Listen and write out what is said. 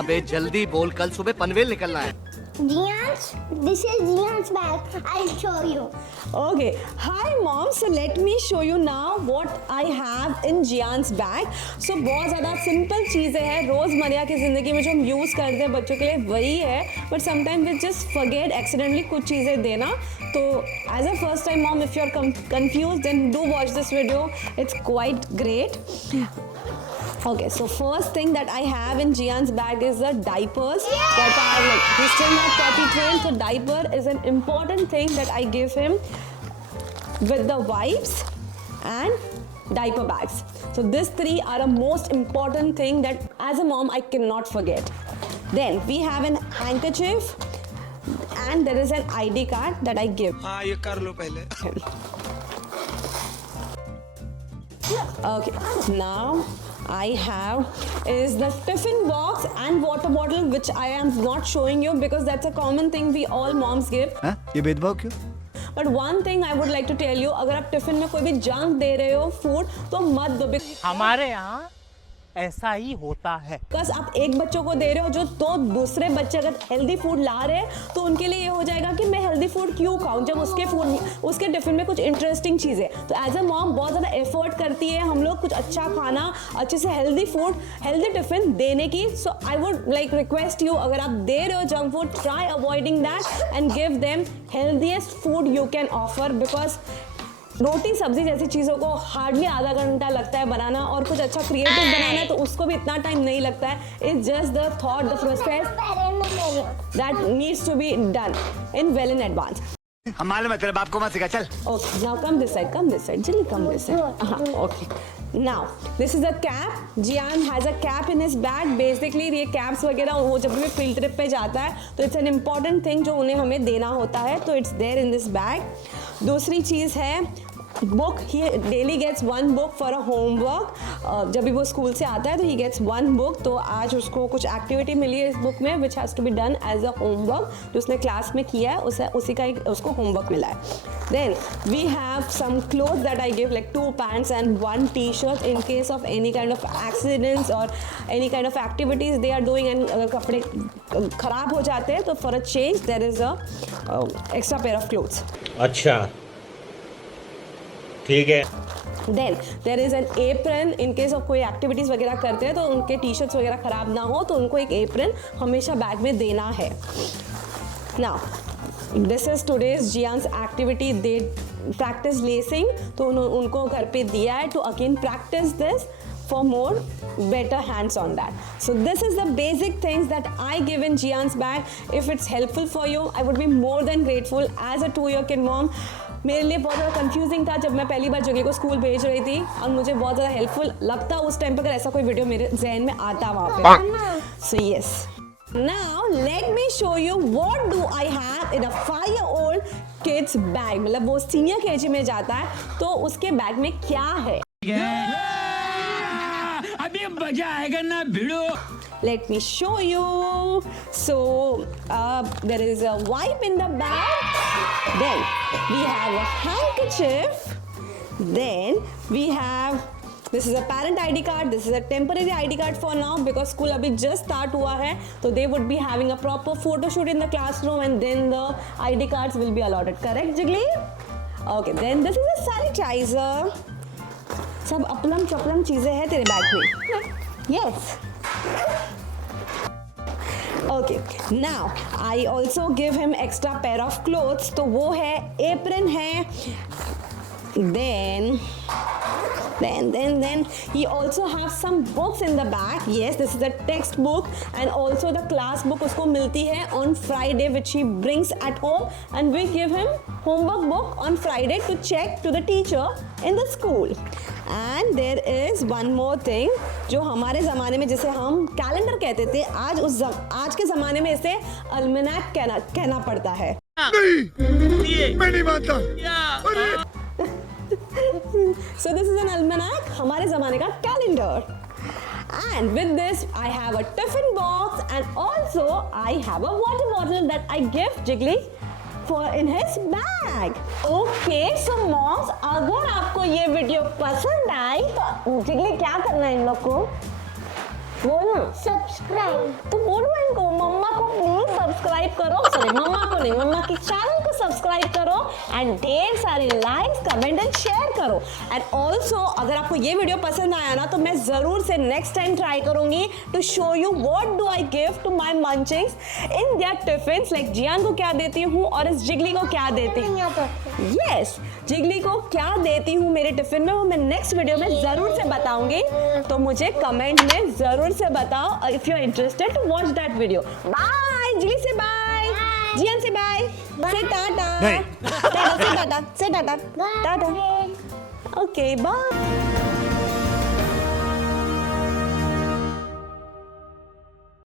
अबे जल्दी बोल, कल सुबह पनवेल निकलना है। Gian's, this is Gian's bag. I'll show you. Okay. Hi mom. So let me show you now what I have in Gian's bag. So बहुत ज़्यादा सिंपल चीज़ें हैं रोज़मर्रा की ज़िंदगी में जो हम यूज़ करते हैं बच्चों के लिए वही है, but sometimes we just forget accidentally कुछ चीज़ें देना. तो as a first time mom, if you're confused, then do watch this video. It's quite great. Okay, so first thing that I have in Gian's bag is the diapers that are like, he's still not potty trained, so diaper is an important thing that I give him with the wipes and diaper bags. So these three are the most important thing that as a mom I cannot forget. Then we have an handkerchief and there is an ID card that I give. हाँ ये कर लो पहले. Okay, now I have is the tiffin box and water bottle, which I am not showing you because that's a common thing we all moms give. हाँ? ये भेदभाव क्यों? But one thing I would like to tell you, अगर आप tiffin में कोई भी junk दे रहे हो फूड तो मत दो. हमारे यहाँ ऐसा ही होता है. बस आप एक बच्चों को दे रहे हो जो तो दूसरे बच्चे अगर हेल्दी फूड ला रहे हैं तो उनके लिए ये हो जाएगा कि मैं हेल्दी फूड क्यों खाऊं जब उसके टिफिन में कुछ इंटरेस्टिंग चीज़ है. तो एज अ मॉम बहुत ज़्यादा एफर्ट करती है हम लोग कुछ अच्छा खाना, अच्छे से हेल्दी फूड, हेल्दी टिफिन देने की. So I would like request you, अगर आप दे रहे हो junk food, try avoiding that and give them healthiest food you can offer. Because रोटी सब्जी जैसी चीज़ों को हार्डली आधा घंटा लगता है बनाना और कुछ अच्छा क्रिएटिव बनाना है तो उसको भी इतना टाइम नहीं लगता है. It's just the thought, the process that needs to be done in well in advance. हमारे में तेरे बाप को मत सिखा, चल. Okay, now come this side, Jilly, come this side. Okay. Now, this is a cap. Gian has a cap in his bag. Basically, ये caps वगैरह वो जब भी field trip पे जाता है तो it's an important thing जो उन्हें हमें देना होता है, तो it's there in this bag. दूसरी चीज़ है book. He daily gets one book for a homework. जब भी वो स्कूल से आता है तो ही गेट्स वन बुक. तो आज उसको कुछ एक्टिविटी मिली है इस बुक में which has to be done as a homework जो उसने क्लास में किया है, उसी का उसको होमवर्क मिला है. Then we have some cloth that I give like 2 pants and 1 t-shirt in case of any kind of accidents or any kind of activities they are doing. and अगर कपड़े ख़राब हो जाते हैं तो for a change there is a extra pair of clothes. अच्छा ठीक है. Then there is an apron in case of कोई एक्टिविटीज़ वगैरह करते हैं तो उनके टी शर्ट्स वगैरह ख़राब ना हो तो उनको एक एप्रन हमेशा बैग में देना है. Now this is today's Jiyan's activity. They practise lacing तो उनको घर पे दिया है to again practise this for more better hands on that. So this is the basic things that I give in Gian's bag. If it's helpful for you, I would be more than grateful as a 2-year kid mom. मेरे लिए बहुत ज़्यादा confusing था जब मैं पहली बार जगह को स्कूल भेज रही थी और मुझे बहुत ज़्यादा हेल्पफुल लगता उस टाइम पर अगर ऐसा कोई वीडियो मेरे जहन में आता वहाँ पे. So yes. Now let me show you what do I have in a 5-year-old kid's bag. मतलब वो सीनियर केजी में जाता है तो उसके बैग में क्या है. अभी मजा आएगा ना भिड़ो. Let me show you. So there is a wipe in the bag. Then we have a handkerchief. Then we have, this is a parent ID card. This is a temporary ID card for now because school अभी just start हुआ है तो they would be having a proper photo shoot in the classroom and then the ID cards will be allotted. Correct, Jiggly? Okay. Then this is a sanitizer. सब अपलम चपलम चीज़ें हैं तेरे bag में. Yes. Okay. Now I also give him extra pair of clothes. तो वो है apron है. Then he also have some books in the bag. Yes, this is a textbook and also the class book उसको मिलती है on Friday which he brings at home and we give him homework book on Friday to check to the teacher in the school. And there is one more thing जो हमारे ज़माने में जिसे हम calendar कहते थे आज के ज़माने में इसे अल्मनाक कहना पड़ता है. नहीं मैं नहीं मानता. So this is an almanac, हमारे ज़माने का calendar. And with this, I have a tiffin box and also I have a water bottle that I give Jiggly for in his bag. Okay, so moms, अगर आपको ये video पसंद आई तो Jiggly क्या करना है इन लोग को? बोलो सब्सक्राइब। तो बोलो इनको, मम्मा को प्लीज सब्सक्राइब करो, सॉरी मम्मा को नहीं, मम्मा की चैनल को सब्सक्राइब करो एंड ढेर सारे लाइक्स कमेंट एंड शेयर करो। एंड ऑल्सो अगर आपको ये वीडियो पसंद आया ना तो मैं जरूर से नेक्स्ट टाइम ट्राई करूंगी to show you what do I give to my munchings in their tiffins, like Jiyan को क्या देती हूँ और इस जिगली को क्या देती हूँ। यस, जिगली को क्या देती हूँ मेरे टिफिन में वो मैं नेक्स्ट वीडियो में जरूर से बताऊंगी, तो मुझे कमेंट में जरूर से बताओ if you are interested to watch that video. Bye जिगली से, बाय जियान से, बाय से टाटा, नहीं। टाटा से टाटा, से टाटा, टाटा, बाय। Okay bye.